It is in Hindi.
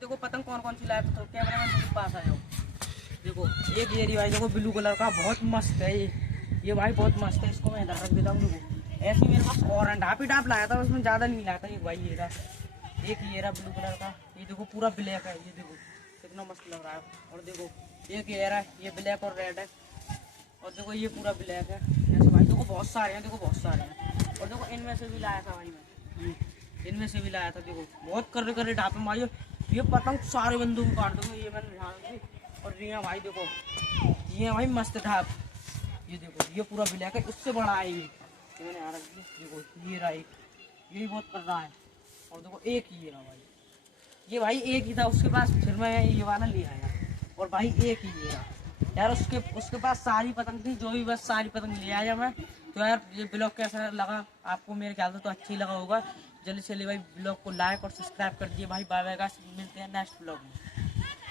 देखो पतंग कौन कौन सी लाया तो कैमरा मैन के पास आ जाओ। देखो एक ये भाई देखो ब्लू कलर का बहुत मस्त है ये भाई बहुत मस्त है। इसको मैं इधर रख देता हूँ। देखो ऐसे मेरे पास और डाप ही डाप लाया था, उसमें ज़्यादा नहीं लाया था। एक भाई ये रहा, एक ये रहा ब्लू कलर का। ये देखो पूरा ब्लैक है, ये देखो कितना मस्त लग रहा है। और देखो एक ये रहा, ये ब्लैक और रेड है। और देखो ये पूरा ब्लैक है ऐसे भाई। देखो बहुत सारे हैं, देखो बहुत सारे हैं। और देखो इनमें से भी लाया था भाई मैं, इनमें से भी लाया था। देखो बहुत कर करे ढापे मारियो। ये पतंग सारे बंदों को काट दूंगा। ये मैंने ध्यान दी। और ये भाई देखो ये भाई मस्त ढाप। ये देखो ये पूरा ब्लैक है, उससे बड़ा है ये मैंने यहाँ रख दी। देखो ये रहा एक, ये भी बहुत कर रहा है। और देखो एक ये रहा भाई, ये भाई एक ही था उसके पास, फिर मैं ये वाला ले आया। और भाई एक ही ये रहा यार, उसके पास सारी पतंग थी, जो भी बस सारी पतंग ले आया मैं। तो यार ये ब्लॉग कैसा लगा आपको? मेरे ख्याल से तो अच्छा ही लगा होगा। जल्दी से भाई ब्लॉग को लाइक और सब्सक्राइब कर दिए भाई। बाय बाय गाइस, मिलते हैं नेक्स्ट ब्लॉग में।